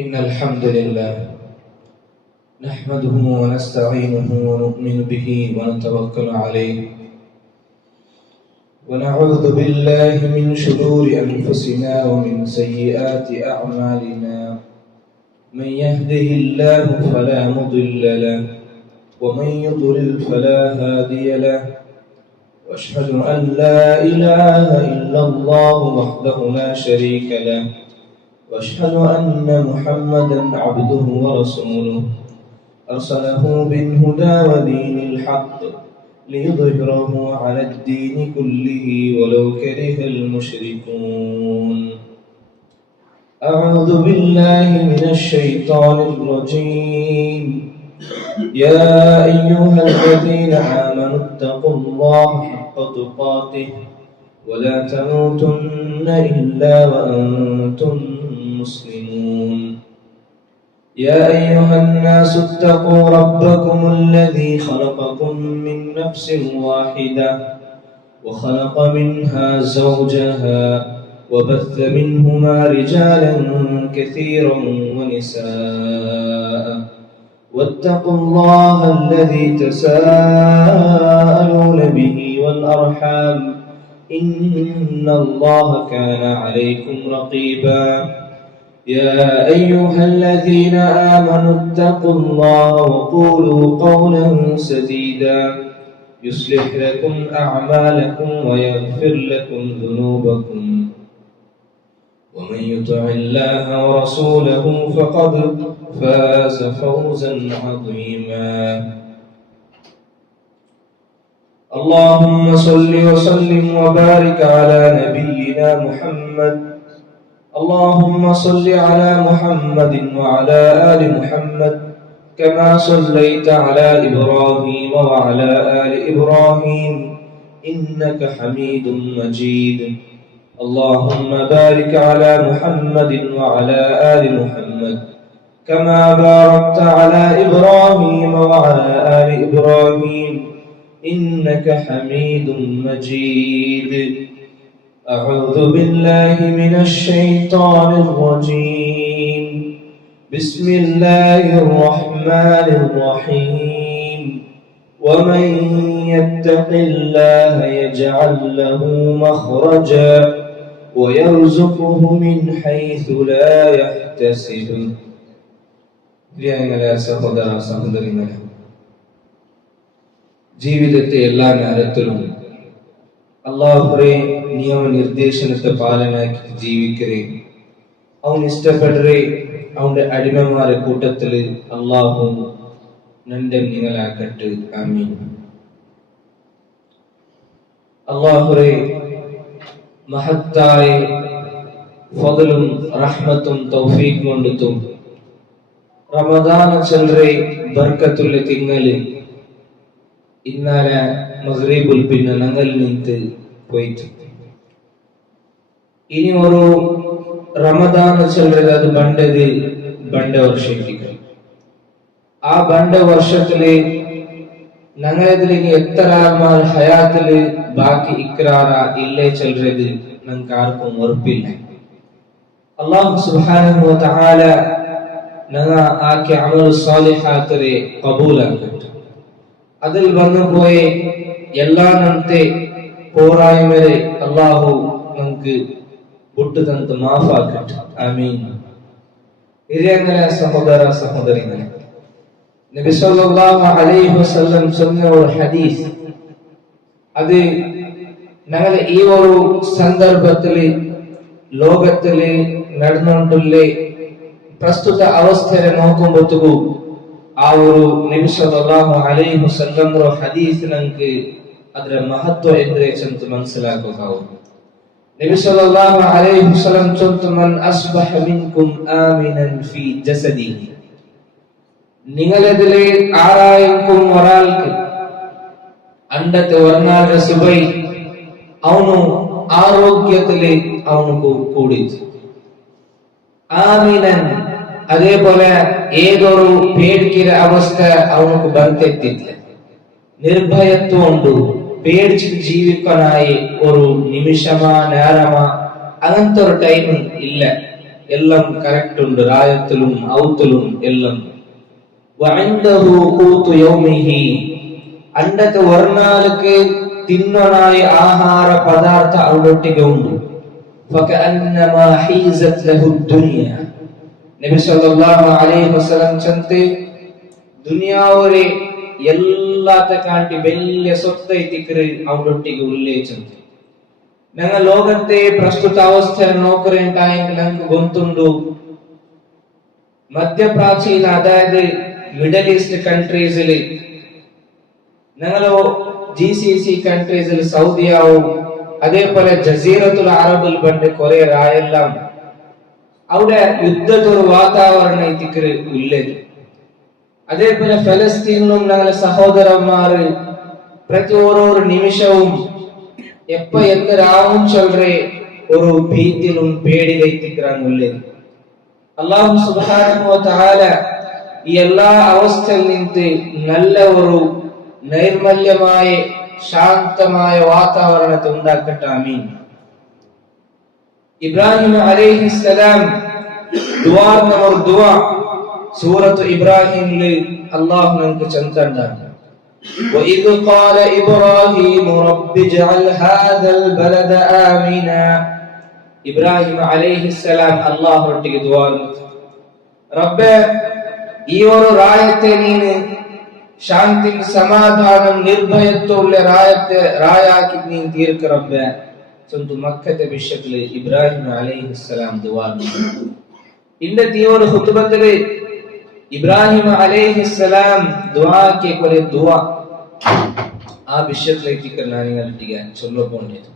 إن الحمد لله نحمده ونستعينه ونؤمن به ونتوكل عليه ونعوذ بالله من شرور أنفسنا ومن سيئات أعمالنا من يهده الله فلا مضل له ومن يضلل فلا هادي له وأشهد أن لا إله إلا الله وحده لا شريك له وأشهد أن محمدا عبده ورسوله أرسله بالهدى ودين الحق ليظهره على الدين كله ولو كره المشركون. أعوذ بالله من الشيطان الرجيم. يا أيها الذين آمنوا اتقوا الله حق تقاته ولا تموتن إلا وأنتم مسلمون. يا أيها الناس اتقوا ربكم الذي خلقكم من نفس واحدة وخلق منها زوجها وبث منهما رجالا كثيرا ونساء واتقوا الله الذي تساءلون به والأرحام إن الله كان عليكم رقيبا. يا أيها الذين آمنوا اتقوا الله وقولوا قولا سديدا يصلح لكم أعمالكم ويغفر لكم ذنوبكم ومن يطع الله ورسوله فقد فاز فوزا عظيما. اللهم صل وسلم وبارك على نبينا محمد. اللهم صل على محمد وعلى آل محمد كما صليت على إبراهيم وعلى آل إبراهيم إنك حميد مجيد. اللهم بارك على محمد وعلى آل محمد كما باركت على إبراهيم وعلى آل إبراهيم إنك حميد مجيد. أعوذ بالله من الشيطان الرجيم. بسم الله الرحمن الرحيم. ومن يتق الله يجعل له مخرجا ويرزقه من حيث لا يحتسب. സഹോദര സഹോദരികളെ, ജീവിതത്തെ എല്ലാ നേരത്തിലും അല്ലാഹുവേ നിയമ നിർദ്ദേശനത്തെ പാലനാക്കി ജീവിക്കരേ. അവൻ ഇഷ്ടപ്പെടരേ. അവന്റെ അടിമമാരെ കൂട്ടത്തില് അല്ലാഹു നന്റെ നിങ്ങളാക്കട്ടെ. ആമീൻ. അല്ലാഹുവേ മഹത്തായ ഫضലും റഹ്മത്തും തൗഫീഖ് കൊണ്ടും റമദാൻ ചൊല്ലരേ ബർക്കത്തുള്ള തിങ്കള് ഇന്നലെ മഗ്രിബുൽ പിന്നെ ഞങ്ങൾ നിന്ത് പോയിട്ട് ഇനി ഒരു റമദാൻ ചൊല്ലത് അത് ബണ്ട വർഷത്തേക്ക്. ആ ബണ്ട വർഷത്തില് ഞങ്ങളതിലേക്ക് എത്ര ആൾമാർ ഹയാത്തില് ബാക്കി ഇക്രാറ ഇല്ലേ ചൊല്ലത് ഞങ്ങൾക്ക് ആർക്കും ഉറപ്പില്ല. അല്ലാഹു സുബ്ഹാനഹു വ തആല ഞങ്ങൾ ആക്കി അമൽ സാലിഹാത്തിനെ കബൂലാക്കട്ടെ. അതിൽ വന്നു പോയ എല്ലാ നത്തെ പോരായ്മരെ അല്ലാഹു നമുക്ക് വിട്ടു തന്ന് മാഫാക്കട്ടെ. ആമീൻ. ഇരങ്ങളെ സഹോദര സഹോദരികളെ, നബി സല്ലല്ലാഹു അലൈഹി വസല്ലം சொன்ன ഒരു ഹദീസ്, അത് ഞങ്ങൾ ഈ ഒരു സന്ദർഭത്തില് ലോകത്തില് നടന്നുകൊണ്ടുള്ള പ്രസ്തുത അവസ്ഥയെ നോക്കുമ്പോഴത്തേക്കും ആ ഒരു നബി സല്ലല്ലാഹു അലൈഹി വസല്ലം ഹദീസ് നമുക്ക് ಅದರ ಮಹತ್ವ ಎಂದ್ರೆ ಚಂತ ಮನಸ್ಸಿಲಾಗಬಹುದು. ನಬಿ ಸಲ್ಲಲ್ಲಾಹು ಅಲೈಹಿ ವಸಲ್ಲಂ ಚಂತ ಮನ್ ಅಸ್ಬಹ ಮಿನ್ಕುಂ ಆಮಿನನ್ ಫೀ ಜಸದಿಹಿ. നിങ്ങളതിലെ ആരായിരിക്കും ഒരാൾക്ക് അണ്ടത്തെ വർണ്ണാരുടെ സുബൈ അവനു ആരോഗ്യത്തില് അവനക്ക് കൂടി ആമിനൻ, അതേപോലെ ഏതൊരു പേടിക്കുന്ന അവസ്ഥ അവനക്ക് ബർತೆತ್ತಿല്ല. നിർഭയത്വം ഉണ്ട്. പേടിച്ച് ജീവിക്കാനായി ഒരു നിമിഷമാ നേരമാ അങ്ങനത്തെ ഒരു ടൈം ഇല്ല. എല്ലാം കറക്റ്റ് ഉണ്ട്, റായത്തിലും ഔത്തിലും എല്ലാം. വഇൻദഹു ഖൂതു യൗമിഹി, അണ്ടത്തെ ഒർനാൾക്ക് തിന്നണായ ആഹാര പദാർത്ഥ അവളൊട്ടിಗೆ ഉണ്ട്. ഫകഅന്നമാ ഹീസത് ലഹു ദുനിയ, നബി സല്ലല്ലാഹു അലൈഹി വസല്ലം ചന്ತೆ ദുനിയാവരെ ಎಲ್ಲಾತ ಕಾಂಟಿ ಬೆಲ್ಯ ಸೊತ್ತೈತಿಕ್ರೆ ಅವಳೊಟ್ಟಿಗೆ ಉಲ್ಲೇಖಂತೆ. ನಂಗ ಲೋಕത്തെ ಪ್ರಸ್ತುತ ಅವಸ್ಥೆ നോക്കറേണ്ടായെങ്കിൽ നമുക്ക് ഗൊന്തുണ്ടു മധ്യപ്രാചീന, അതായത് മിഡിൽ ഈസ്റ്റ് കൺട്രീസിൽ, ഞങ്ങളോ GCC കൺട്രീസിൽ, സൗദിയാവും അതേപോലെ ജസീറത്തുൽ അറബിൽ പണ്ട് കുറെ രായെല്ലാം അവിടെ യുദ്ധത്തൊരു വാതാവരണ എത്തിക്കറ് ഉള്ളത്. അതേപോലെ ഫലസ്തീനിലും ഞങ്ങളെ സഹോദരന്മാര് പ്രതി ഓരോ നിമിഷവും എപ്പ എന്തൊരാവും ചൊല്ലേ ഒരു ഭീതിയിലും പേടിയിലെത്തിക്കാനുള്ളത്. അല്ലാഹു സുബ്ഹാനഹു വ തആല ഈ എല്ലാ അവസ്ഥയിൽ നിന്ന് നല്ല ഒരു നൈർമല്യമായ ശാന്തമായ വാതാവരണത്തെ ഉണ്ടാക്കട്ടെ. ആമീൻ. ഇബ്രാഹിം അലൈഹിസ്സലാം ദുആ നമ്പർ ദുആ സൂറത്ത് ഇബ്രാഹിമിൽ അല്ലാഹു നമുക്ക് ചന്തണ്ടാണ്. وَإِذْ قَالَ إِبْرَاهِيمُ رَبِّ اجْعَلْ هَذَا الْبَلَدَ آمِنًا, ഇബ്രാഹിം അലൈഹിസ്സലാം അല്ലാഹുവോട് ദുആ, റബ്ബേ ഈ ഒരു രായത്തെ നീ ശാന്തി സമാധാനം നിർഭയത്വമുള്ള രായാക്കി നീ തീർക്ക റബ്ബേ. ചൊന്തു മക്കത്തെ വിഷയത്തിൽ ഇബ്രാഹിം അലൈഹിസ്സലാം ദുആ. ഇന്നത്തെ ഈ ഒരു ഖുത്ബത്തിൽ ഇബ്രാഹിം അലൈഹിസ്സലാം ദുആക്ക് ഒരു ദുആ ആ വിഷയത്തിലേക്ക് ഞാൻ നിങ്ങളെ ചൊല്ലപ്പോണ്ടത്.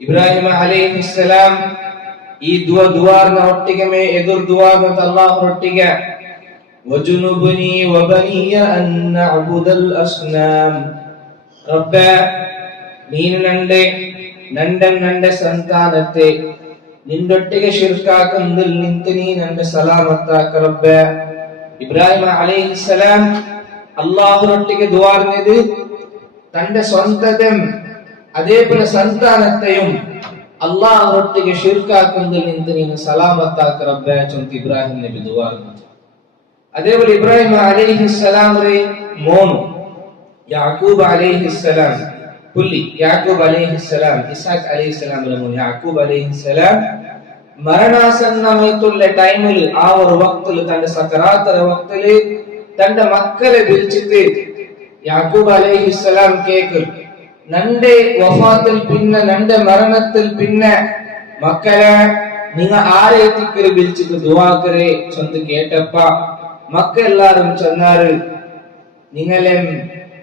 ഇബ്രാഹിം അലൈഹിസ്സലാം ഈ ദുആർന ഒട്ടികമേ എതിർ ദുആർന അല്ലാഹു ഒട്ടിക വജുനുബനി വബനിയ അൻ നഅബുദൽ അസ്നാം, റബ്ബേ നീ നന്റെ സന്താനത്തെ നിന്റൊട്ടിಗೆ ശിർക്കാക്കുന്നതിൽ നിന്ന് നീ നന്റെ സലാമത്താക്ക റബ്ബേ. ഇബ്രാഹിം അലൈഹിസ്സലാം അല്ലാഹുവോട് ദുആർനത് തന്റെ സ്വന്തം അതേപോലെ സന്താനത്തെയും അല്ലാഹുവോട് ശിർക്കാക്കുന്നതിൽ നിന്ന് നീ സലാമത്താക്ക റബ്ബേ ചൊന്ത് ഇബ്രാഹിം നബി ദുആർനത്. അതേപോലെ ഇബ്രാഹിം അലൈഹിസ്സലാമിന്റെ മോൻ യാക്കൂബ് അലൈഹിസ്സലാം, പുല്ലി യാക്കൂബ് അലൈഹിസ്സലാം, ഇസ്ഹാഖ് അലൈഹിസ്സലാമിന്റെ മോൻ യാക്കൂബ് അലൈഹിസ്സലാം മരണാസന്നമായിട്ടുള്ള ടൈമിൽ ആ ഒരു വക്തിൽ തന്റെ സക്കറാത്തര വക്തില് തന്റെ മക്കളെ വിളിച്ചിട്ട് യാക്കൂബ് അലൈഹിസ്സലാം കേക്ക് നന്റെ വഫാത്തിൽ പിന്നെ നന്റെ മരണത്തിൽ പിന്നെ മക്കളെ നിങ്ങ ആരെ എത്തിക്കര് വിളിച്ചിട്ട് ദുആക്കരെ ചൊന്ന് കേട്ടപ്പ മക്കളെല്ലാരും ചെന്നാറ്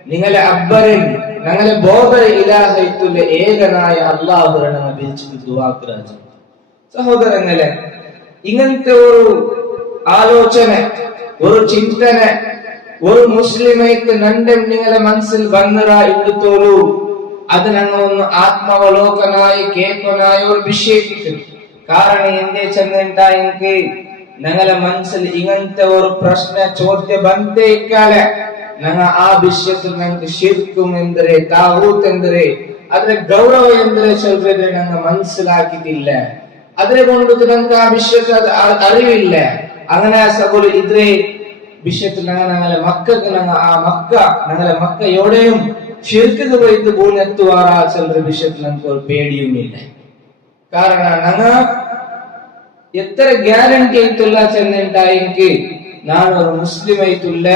നിങ്ങളെ അബ്ബരൻ ഞങ്ങളെ ബോധ ഇലാഹൈത്തുള്ള ഏകനായ അല്ലാഹുവിനെ വിളിച്ചിട്ട് ദുആക്കര. സഹോദരങ്ങളെ, ഇങ്ങനത്തെ ഒരു ആലോചന, ഒരു ചിന്തന ഒരു മുസ്ലിമേക്ക് നണ്ടം നിങ്ങളെ മനസ്സിൽ വന്നതാ എടുത്തോളൂ. അത് ഞങ്ങൾ ഒന്ന് ആത്മാവലോകനായി കേൾക്കനായ ഒരു വിഷയിക്കും. കാരണം എന്റെ ചെന്നിട്ടായെങ്കിൽ ഞങ്ങളെ മനസ്സിൽ ഇങ്ങനത്തെ ഒരു പ്രശ്ന ചോദ്യം ബന്ധേക്കാലെ ഞങ്ങൾ ആ വിഷയത്തിൽ ഞങ്ങൾക്ക് ശിർക്കും എന്തൊരു താവൂത്ത് എന്തൊരു അതിന്റെ ഗൗരവം എന്തൊരു ചൊല്ലുന്നത് ഞങ്ങൾ മനസ്സിലാക്കിയിട്ടില്ല. അതിനെ കൊണ്ട് ഞങ്ങൾക്ക് ആ വിഷയത്തിൽ അറിവില്ല. അങ്ങനെ സകോദര ഇത്രേ വിഷയത്തിൽ ഞങ്ങളെ മക്കൾക്ക് ഞങ്ങളെ മക്കയോടെയും ശിർക്ക് പോയിട്ട് പൂനെത്തുവാറാ ചെന്ന വിഷയത്തിൽ ഞങ്ങൾക്ക് ഒരു പേടിയുമില്ല. കാരണം ഞങ്ങൾ എത്ര ഗ്യാരണ്ടി ആയിട്ടുള്ള ചെന്നിട്ടായെങ്കിൽ ഞാൻ ഒരു മുസ്ലിം ആയിട്ടുള്ള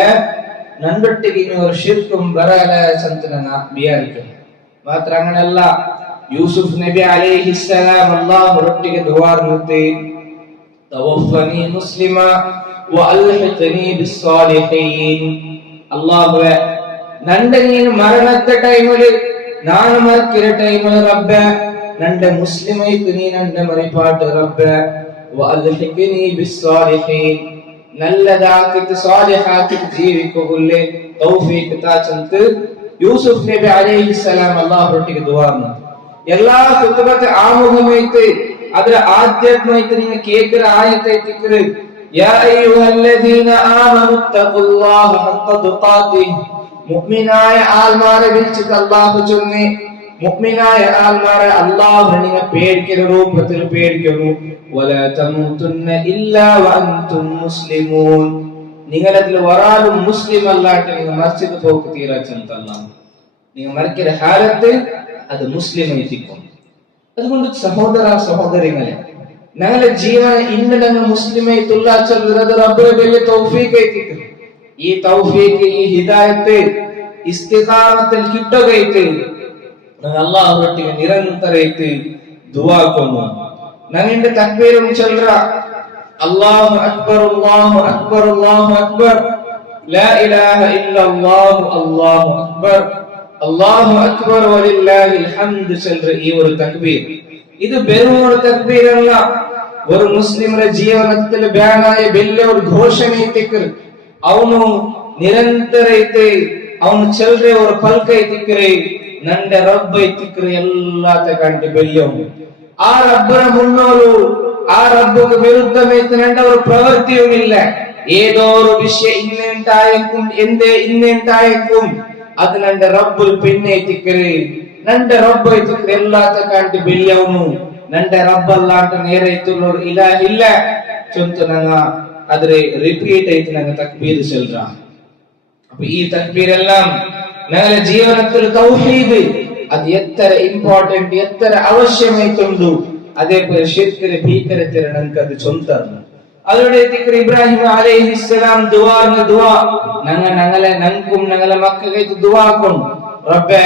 നണ്ടൊട്ടിಗೆ ഇനി ഒരു ശിർക്കും ബറാല ചന്തന വിചാരിക്കുന്നു. മാത്ര അങ്ങനല്ല, യൂസുഫ് നബി അലൈഹിസ്സലാം അല്ലാഹുവോട് ദുആർനത്തെ തവഫനി മുസ്ലിമ വഅൽഹിഖനി ബിസ്സാലിഹീൻ, അല്ലാഹുവേ നന്റെ നീ മരണത്തെ ടൈമിൽ ഞാൻ മരിക്കുന്ന ടൈമിൽ റബ്ബേ നന്റെ മുസ്ലിമായിട്ട് നീ നന്റെ മരിപ്പാട്ട് റബ്ബേ വഅൽഹിഖനി ബിസ്സാലിഹീൻ, നല്ലതാക്കിട്ട് സാലിഹാക്കിട്ട് ജീവിക്കുക തൗഫീഖ് താ ചന്ത് യൂസുഫ് നബി അലൈഹിസ്സലാം അല്ലാഹുവോട് ദുആർന്നു. എല്ലാ ഖുത്ബത്തെ ആമുഖമായിട്ട് അതിൽ ആദ്യമായിട്ട് നിങ്ങൾ കേൾക്കുന്ന ആയത്തെ തിക്റ് യാ അയ്യുഹല്ലദീന ആമനു തഖുല്ലാഹ ഹഖ തുഖാതിഹി, മുഅ്മിനായ ആൾമാരെ വിളിച്ചിട്ട് അല്ലാഹു ചൊല്ലി മുഅ്മിനായ ആൾമാരെ അല്ലാഹു നിങ്ങൾ പേടിക്കുന്ന രൂപത്തിൽ പേടിക്കുന്നു. വലാ തമൂതുന്ന ഇല്ലാ വഅൻതും മുസ്ലിമൂൻ. നിങ്ങളതിൽ ഒരാളും മുസ്ലിം അല്ലാട്ട് നിങ്ങൾ മസ്ജിദ് പോക്ക് തീരാച്ചെന്നല്ല. നിങ്ങൾ മരിക്കുന്ന ഹാലത്ത് അത് മുസ്ലിം എത്തിക്കും. അതുകൊണ്ട് സഹോദര സഹോദരികളെ, ഞങ്ങളുടെ ജീവന ഇന്ന് ഞങ്ങൾ മുസ്ലിമായി തുള്ളാച്ചത് റബ്ബിന്റെ വലിയ തൗഫീഖ് എത്തിക്കും. ഈ തൗഫീഖ്, ഈ ഹിദായത്ത് ഇസ്തിഖാമത്തിൽ കിട്ടുകയിട്ട് അല്ലാഹുവൊಟ್ಟಿಗೆ ನಿರಂತರ ಇತ್ತು ದುಆ ಕೊನ್ನು. ನಂಗೆ ತಕ್ಬೀರ್ ಚಲ್ರ ಅಲ್ಲಾಹು ಅಕ್ಬರ್ ಅಲ್ಲಾಹು ಅಕ್ಬರ್ ಅಲ್ಲಾಹು ಅಕ್ಬರ್ ಲಾ ಇಲಾಹ ಇಲ್ಲಲ್ಲಾಹು ಅಲ್ಲಾಹು ಅಕ್ಬರ್ ಅಲ್ಲಾಹು ಅಕ್ಬರ್ ವಲಿಲ್ಲಾಹಿಲ್ ಹಮ್ದ್ ಚಲ್ರ. ಈ ಒಂದು ತಕ್ಬೀರ್ ಇದು ಬೇರೆ ಒಂದು ತಕ್ಬೀರ್ ಅಲ್ಲ. ഒരു മുസ്ലിമിന്റെ ജീവനത്തിൽ ಬ್ಯಾನಾಯ ಬೆಲ್ಲ ഒരു ಘೋಷಣೆ ಇತ್ತಿಕ್ರು. ಅವನು ನಿರಂತರ ಐತೆ, ಅವನು ಚಲ್ರೆ ഒരു ಫಲ್ಕ ಇತ್ತಿಕ್ರೆ ನಂಡೆ ರಬ್ಬ ಇತ್ತಿಕ್ರೆ ಎಲ್ಲಾ ತಕಂಡು ಬೆಲ್ಲವು. ಆ ರಬ್ಬರ ಮುನ್ನೋಲು ಆ ರಬ್ಬಗೆ ವಿರುದ್ಧಮೈತೆ ನಂಡ ഒരു പ്രവൃത്തിയും ഇല്ല. ഏതോ ഒരു വിഷയം ഇന്നെന്തായേക്കും എന്തേ ഇന്നെന്തായേക്കും അത് ನಂಡೆ ರಬ್ಬುಲ್ ಪಿನ್ನೆ ಇತ್ತಿಕ್ರೆ ನಂಡೆ ರಬ್ಬ ಇತ್ತಿಕ್ರೆ ಎಲ್ಲಾ ತಕಂಡು ಬೆಲ್ಲವನು. ನಂಡೆ ರಬ್ಬಲ್ಲ ಅಂತ ನೇರ ಇತ್ತು ನೋಡು ಇಲ್ಲ ಇಲ್ಲ ಚೊಂತ ನಂಗ ಅದ್ರ ರಿಪೀಟ್ ಐತಿ ನಂಗ ತಕ್ಬೀರ್ ಚಲ್ರ. അപ്പൊ ഈ തക്ബീർ എല്ലാം ഞങ്ങളുടെ ജീവനത്തിൽ തൗഹീദ് അത് എത്ര ഇമ്പോർട്ടന്റ്, എത്ര ആവശ്യമായിട്ടുണ്ട്. അതേപോലെ ശിർക്കിന്റെ ഭീകരത്തിൽ ഞങ്ങൾക്ക് അത് ചൊന്താണ്. അവരുടെ ഇബ്രാഹിം അലൈഹിസ്സലാം ദുആന്റെ ദുആ ഞങ്ങൾക്കും ഞങ്ങളെ മക്കൾക്ക് ദുആ കൊണ്ട് റബ്ബേ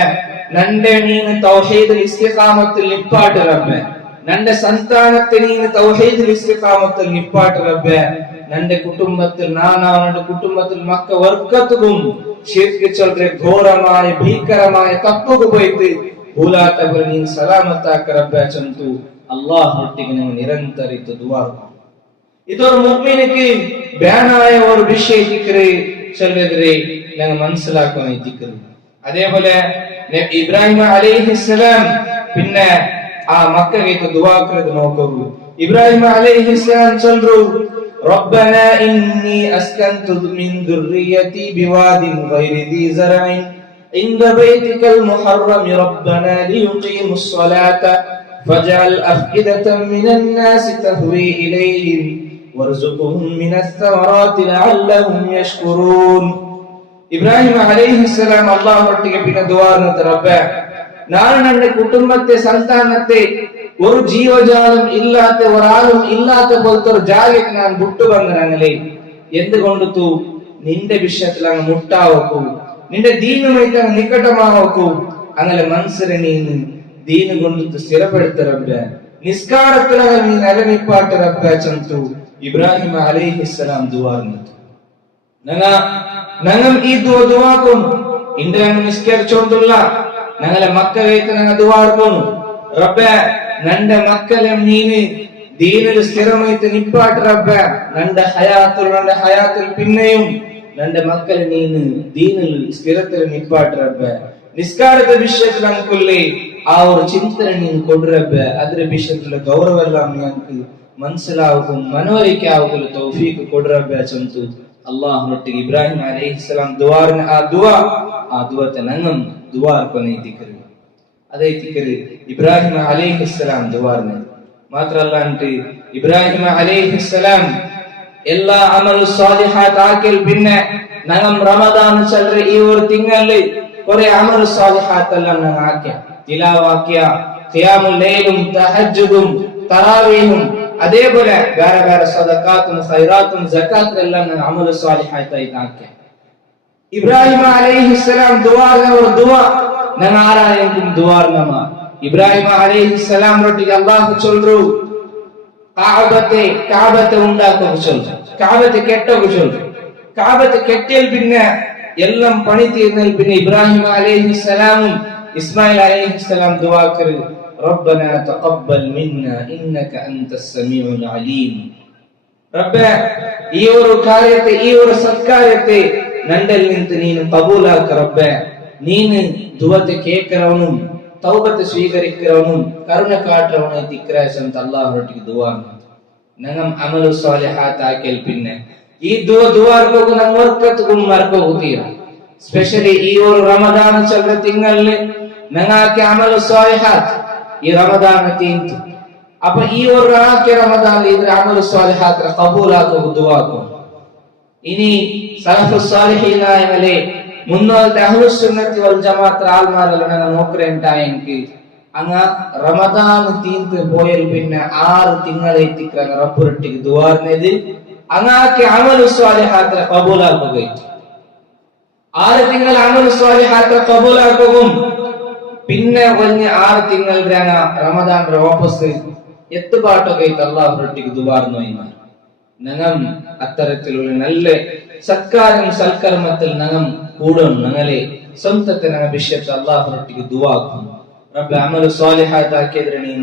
നന്റെ നീന് തൗഹീദിൽ ഇസ്തിഖാമത്തിൽ നിപ്പാട്ട് റബ്ബേ. നന്റെ സന്താനത്തെ നീന് തൗഹീദിൽ ഇസ്തിഖാമത്തിൽ നിപ്പാട്ട് റബ്ബേ. നന്റെ കുടുംബത്തിൽ നാനാവന്റെ കുടുംബത്തിൽ മക്ക വർക്കത്തും ശിർക്ക് ചൊല്ലെ ഘോരമായ ഭീകരമായ തപ്പുക പോയിട്ട് ഭൂലാത്തവർ നീ സലാമത്താക്ക റബ്ബേ ചന്തു അല്ലാഹുവൊಟ್ಟಿಗೆ ನಾವು ನಿರಂತರ ಇತ್ತು ದುಆ. ಇದೊಂದು ಮುഅ್ಮಿನಿಗೆ ಬ್ಯಾನಾಯ ഒരു ವಿಷಯത്തിಕ್ರೆ ചൊല്ലിದ್ರೆ ഞങ്ങൾ മനസ്സിലാക്കാൻ എത്തിക്കുന്നു. അതേപോലെ ഇബ്രാഹിം അലൈഹിസ്സലാം പിന്നെ ആ മക്കൾക്ക് ദുആ നോക്കൂ. ഇബ്രാഹിം അലൈഹിസ്സലാം ചൊല്ലു ربنا إني أسكنت من ذريتي بواد غير ذي زرع عند بيتك المحرم ربنا ليقيموا الصلاة فاجعل أفئدة من الناس تهوي إليهم وارزقهم من الثمرات لعلهم يشكرون. ഇബ്രാഹിം അലൈഹിസ്സലാം അല്ലാഹുവൊಟ್ಟಿಗೆ പിന്നെ ദുആ റബ്ബേ ನಾನು ನನ್ನ ಕುಟುಂಬത്തെ ಸಂತಾನത്തെ ഒരു ജീവജാലം ഇല്ലാത്ത ഒരാളും ഇല്ലാത്ത പോലത്തെ ഒരു ജാഗയ്ക്ക് ഞാൻ വിട്ടു വന്നേ. എന്തുകൊണ്ടു നിന്റെ വിഷയത്തിൽ അങ്ങ് മുട്ടാവക്കൂ, നിന്റെ ദീനുമായിട്ട് അങ്ങ് നിക്കട്ടമാവക്കൂ. അങ്ങനെ മനസ്സിനെ നീ ദീന് കൊണ്ട് സ്ഥിരപ്പെടുത്ത റബ്ബേ. നിസ്കാരത്തിൽ നീ നിലനിപ്പാട്ട് റബ്ബേ ചന്തു ഇബ്രാഹിം അലൈഹിസ്സലാം ദുആ ഞങ്ങൾ ഈ ദുആക്കും ഇന്ന് ഞങ്ങൾ നിസ്കരിച്ചോണ്ടുള്ള ഞങ്ങളെ മക്കളായിട്ട് ഞങ്ങൾ ദുആ റബ്ബേ നന്റെ മക്കളെ നീന് ദീനിൽ സ്ഥിരമായിട്ട് നിപ്പാട്ട് റബ്ബേ. നന്റെ ഹയാത്തിൽ പിന്നെയും നന്റെ മക്കളെ നീന് ദീനിൽ സ്ഥിരത്തിൽ നിപ്പാട്ട് റബ്ബേ. നിസ്കാരത്തെ വിഷയത്തിൽ ഞങ്ങൾക്കുള്ളേ ആ ഒരു ചിന്തന നീ കൊണ്ടു റബ്ബേ. അതിന്റെ വിഷയത്തിലുള്ള ഗൗരവെല്ലാം ഞങ്ങൾക്ക് മനസ്സിലാവും, മനോഹരിക്കാവുന്ന തൗഫീഖ് കൊണ്ടു റബ്ബേ ചന്തു അല്ലാഹുവൊಟ್ಟಿಗೆ ഇബ്രാഹിം അലൈഹിസ്സലാം ദുആറിന് ആ ദുആത്തെ ഞങ്ങൾ ദുആ കൊനൈതിക്കരു. അതൈതിക്കരു ഇബ്രാഹിം അലൈഹിസ്സലാം ദുആറിന് മാത്രല്ല ಅಂತೆ ഇബ്രാഹിം അലൈഹിസ്സലാം എല്ലാ അമൽ സാലിഹാത്ത് ആക്കൽ പിന്നെ ഞങ്ങൾ റമദാൻ ചൽറെ ഈ ഒരു തിങ്കളിൽ കുറെ അമൽ സാലിഹാത്ത് എല്ലാം ഞങ്ങൾ ആക്കിയ തിലാവാക്കിയ ഖിയാമുൽ ലൈലും തഹജ്ജുദും തറാവീഹും അതേപോലെ വേറെ വേറെ സദഖാത്തും ഖൈറാത്തും സകാത്തും എല്ലാം ഞങ്ങൾ അമൽ സാലിഹാത്ത് ആക്കിയ. ഇബ്രാഹിം അലൈഹിസ്സലാം ദുആറിന് ഒരു ദുആ ഞങ്ങൾ ആരായെങ്കിലും ദുആർനമ ഇബ്രാഹിം അലൈഹിസ്സലാം റൊട്ടിಗೆ അല്ലാഹു ചൊല്ലു കാബത്തെ ഉണ്ടാക്കുക ചൊല്ലു, കാബത്തെ കെട്ടൊക്കെ ചൊല്ലു. കാബത്തെ കെട്ടിയാൽ പിന്നെ എല്ലാം പണി തീർന്നാൽ പിന്നെ ഇബ്രാഹിം അലൈഹിസ്സലാമും ഇസ്മായിൽ അലൈഹിസ്സലാം ദുആക്കരു റബ്ബനാ തഖബ്ബൽ മിന്നാ ഇന്നക അൻതസ് സമീഉൽ അലീം. റബ്ബേ ഈ ഒരു കാര്യത്തെ ഈ ഒരു സത്കാര്യത്തെ നണ്ടൽ നിന്ന് നീ കബൂലാക്ക റബ്ബേ. നീന് ദുആത്തെ കേൾക്കറവനും തൗബത്തെ സ്വീകരിക്കറവനും കരുണ കാട്ടറവനും തിക്രാശം അല്ലാഹുവൊಟ್ಟಿಗೆ ദുആ ഞങ്ങൾ അമൽ സാലിഹാത്ത് ആക്കൽ പിന്നെ ഈ ദുആർക്കൊക്കെ ഞങ്ങൾ വർക്കത്തും മറക്കോകുതീര. സ്പെഷ്യലി ഈ ഒരു റമദാൻ ചൊല്ലുന്ന തിങ്കളിൽ ഞങ്ങൾക്ക് അമൽ സ്വാലിഹാത്ത് ഈ റമദാൻ തീന്തു. അപ്പൊ ഈ ഒരു ആക്കിയ റമദാൻ ഇതിൽ അമൽ സ്വാലിഹാത്ത് കബൂലാക്കും ദുആക്കും. ഇനി സലഫു സ്വാലിഹീനായമലെ മുന്നോട്ട് അഹ്ലുസ് സുന്നത്തി വൽ ജമാഅത്ത് ആൾമാരെല്ലാം നോക്കറേണ്ടായെങ്കിൽ അങ്ങ റമദാൻ തീന്ത് പോയാൽ പിന്നെ 6 തിങ്കളെത്തിക്കാൻ റബ്ബുരട്ടിക്ക് ദുആർനത് അങ്ങാക്ക് അമൽ സ്വാലിഹാത്ത് കബൂലാക്കുകയും 6 തിങ്കൾ അമൽ സ്വാലിഹാത്ത് കബൂലാക്കുകയും പിന്നെ വന്ന് 6 തിങ്കൾ റമദാൻ വാപ്പസ് എത്തുപാട്ടൊക്കെ അല്ലാഹുരട്ടിക്ക് ദുആർനോ ഇമാൻ ഞങ്ങൾ അത്തരത്തിലുള്ള നല്ല സത്കാരം സൽക്കർമ്മത്തിൽ ഞങ്ങൾ കൂടണം. ഞങ്ങളെ സ്വന്തത്തെ ഞങ്ങൾ വിഷയത്തെ അല്ലാഹുരട്ടിക്ക് ദുആക്കും. റബ്ബ് അമൽ സ്വാലിഹാത്ത് ആക്കിയതിനെ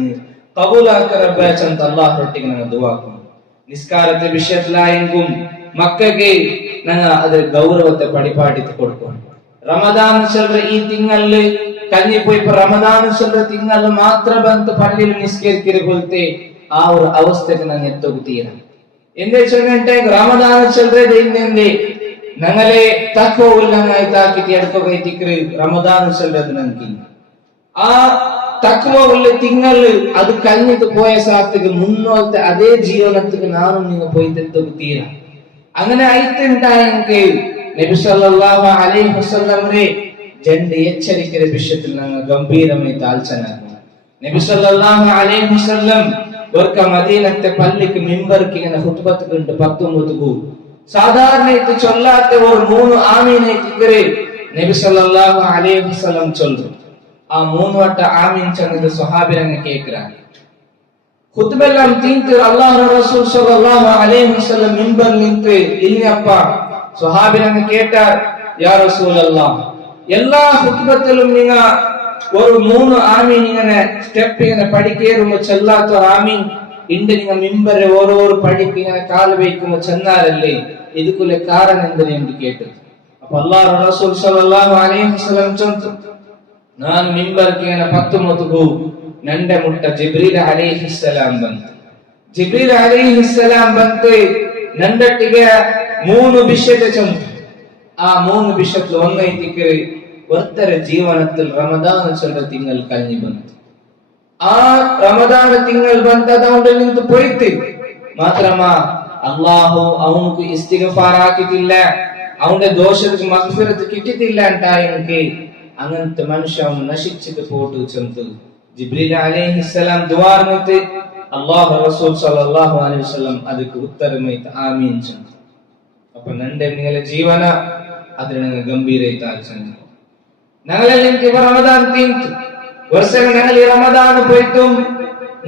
കബൂലാക്ക റബ്ബേ ചന്ത അല്ലാഹുരട്ടിക്ക് ഞങ്ങൾ ദുആക്കും. നിസ്കാരത്തെ വിഷയത്തിലായെങ്കും മക്കൾക്ക് ഞങ്ങൾ അത് ഗൗരവത്തെ പടിപാടിത്ത് കൊടുക്കും. റമദാൻ ചൊല്ற ഈ തിങ്കളില് കഞ്ഞിപ്പോയി റമദാൻ ചൊല്ற തിങ്കളിൽ മാത്രം ബന്ധ പള്ളിയിൽ നിസ്കരിക്കരുപോലത്തെ ആ ഒരു അവസ്ഥക്ക് ഞങ്ങൾ എത്തുക തീരാം. എന്താ ചൊല്ലിട്ടെ റമദാൻ ചൊല്றது ഇന്നെ ഞങ്ങളെ തഖ്വഉള്ളായി താക്കിട്ട് എടുക്കുകയ്തിക്ക് റമദാൻ ചൊല്றது ഞങ്ങൾക്ക് ആ തഖ്വഉള്ള തിങ്കള് അത് കഴിഞ്ഞിട്ട് പോയ സാത്തക്ക് മുന്നോട്ട് അതേ ജീവനത്തിക്ക് നാനും നിങ്ങൾ പോയി എത്തുക തീരാം. അങ്ങനെ ആയിട്ടുണ്ടായെങ്കിൽ നബി സല്ലല്ലാഹു അലൈഹി വസല്ലം രണ്ട് എച്ചരിക്കയുടെ വിഷയത്തിൽ ഞങ്ങൾ ഗംഭീരമായി താൽച്ചനാക്കുന്നു. നബി സല്ലല്ലാഹു അലൈഹി വസല്ലം ഒരിക്ക മദീനത്തെ പള്ളിക്ക് മിമ്പർക്ക് ഇങ്ങനെ ഹുത്ബത്തുണ്ട് 19 സാധാരണ ഇത് ചൊല്ലാത്ത ഒരു 3 ആമീനേറ്റിക്കരെ നബി സല്ലല്ലാഹു അലൈഹി വസല്ലം ചൊല്ലും. ആ 3 വട്ട ആമീൻ ചൊന്നത് സ്വഹാബിരങ്ങ കേൾക്കുறாங்க. ഖുത്ബെല്ലാം തീന്ത് അല്ലാഹു റസൂൽ സല്ലല്ലാഹു അലൈഹി വസല്ലം മിമ്പർ നിന്നിട്ട് ഇല്ലപ്പ സ്വഹാബിരങ്ങ കേട്ടാർ യാ റസൂലല്ലാഹ് എല്ലാ ഖുത്ബത്തിലും നിങ്ങ ഒരു 3 ആമീൻ ഇങ്ങനെ സ്റ്റെപ്പ് ഇങ്ങനെ പഠിക്കേറുമ്പോ ചെല്ലാത്ത ആമീൻ ഇണ്ട് നിങ്ങൾ മിമ്പറെ ഓരോ പഠിക്ക് ഇങ്ങനെ കാല് വയ്ക്കുമ്പോ ചെന്നാലല്ലേ ഇതുക്കുള്ള കാരണം എന്തിനെ എന്ന് കേട്ടത്. അപ്പൊ അല്ലാഹു റസൂൽ സല്ലല്ലാഹു അലൈഹി വസല്ലം ചൊല്ലും ನಾನು ಮಿಂಬರ್ಗೆ 19 ನಂಡೆ ಮುಟ್ಟ ಜಿಬ್ರೀಲ್ ಅಲೈಹಿಸ್ಸಲಾಂ ಬಂತು. ಜಿಬ್ರೀಲ್ ಅಲೈಹಿಸ್ಸಲಾಂ ಬಂತು ನಂದಟ್ಟಿಗೆ 3 ವಿಷಯದ ಚಂತು. ಆ 3 ವಿಷಯത്തിൽ ഒന്നൈതിക്ക് വർത്തര ജീവനത്തിൽ റമദാൻ ചൊല്ற തിങ്കൾ കഴിഞ്ഞു ಬಂತು. ആ റമദാൻ തിങ്കൾ ಬಂತದ അവിടെ നിന്ന് പോയിട്ട് മാത്രമാ അല്ലാഹു അവനക്ക് ഇസ്തിഗ്ഫാർ ആക്കിയില്ല, അവന്റെ ദോഷത്തിന് മഗ്ഫിറത്ത് കിട്ടിയില്ല ഉണ്ടായെങ്കിൽ അങ്ങനത്തെ മനുഷ്യൻ നശിച്ചിട്ട് പോട്ട് ചെന്ന് ജിബ്രീൽ അലൈഹിസ്സലാം ദുആർന്നിട്ട് അല്ലാഹു റസൂൽ സല്ലല്ലാഹു അലൈഹി വസല്ലം ಅದಕ್ಕೆ ಉತ್ತರಮೈತ ಆಮೀನ್ ಚಂದ. ಅಪ್ಪ ನಂಡೆ ನಿಗಲ ಜೀವನ ಅದರ ಗಂಭೀರೈತ ಚಂದ. ഞങ്ങളെല്ലാം റമദാൻ തീന്തു വർഷം ഞങ്ങൾ ഈ റമദാൻ പോയിട്ടു